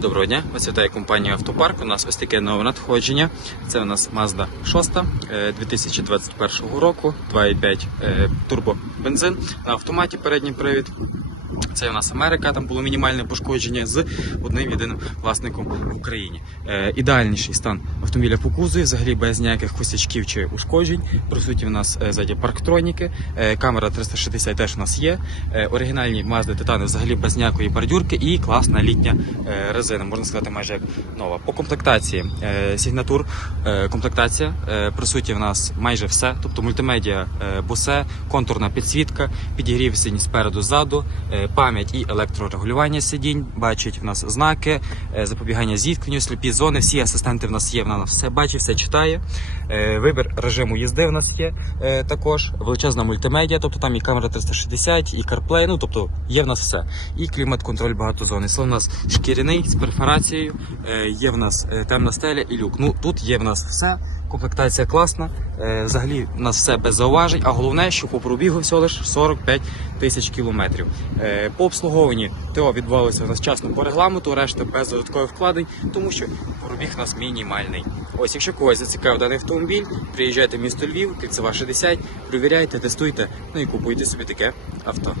Доброго дня, вас вітає компанія Автопарк. У нас ось таке нове надходження. Це у нас Mazda 6 е, 2021 року, 2,5 е, турбобензин на автоматі передній привід. Це у нас Америка, там було мінімальне пошкодження з одним єдиним власником в Україні. Е, ідеальніший стан автомобіля по кузові, взагалі без ніяких косячків чи ушкоджень. Присутні в нас е, ззаді парктроніки, е, камера 360 теж у нас є. Е, оригінальні Mazda Титани взагалі без ніякої бордюрки і класна літня е, резина, можна сказати, майже як нова. По комплектації е, сігнатур е, комплектація е, присутні в нас майже все, тобто мультимедіа е, босе, контурна підсвітка, підігрів сидінь спереду ззаду, е, пам'ять і електрорегулювання сидінь. Бачить в нас знаки, е, запобігання зіткненню, сліпі зони. Всі асистенти в нас є. Вона все бачить, все читає. Е, Вибір режиму їзди в нас є е, також. Величезна мультимедіа, тобто там і камера 360, і CarPlay, ну тобто є в нас все. І клімат-контроль багатозонний. Це у нас шкіряний з перфорацією, є в нас темна стеля і люк. Ну тут є в нас все. Комплектація класна. Е, Взагалі у нас все без зауважень, а головне, що по пробігу всього лише 45 тисяч кілометрів. Е, По обслуговуванні ТО відбувалося у нас вчасно по регламенту, решта без додаткових вкладень, тому що пробіг у нас мінімальний. Ось, якщо когось зацікавив даний автомобіль, приїжджайте в місто Львів, кільцева 60, перевіряйте, тестуйте, ну і купуйте собі таке авто.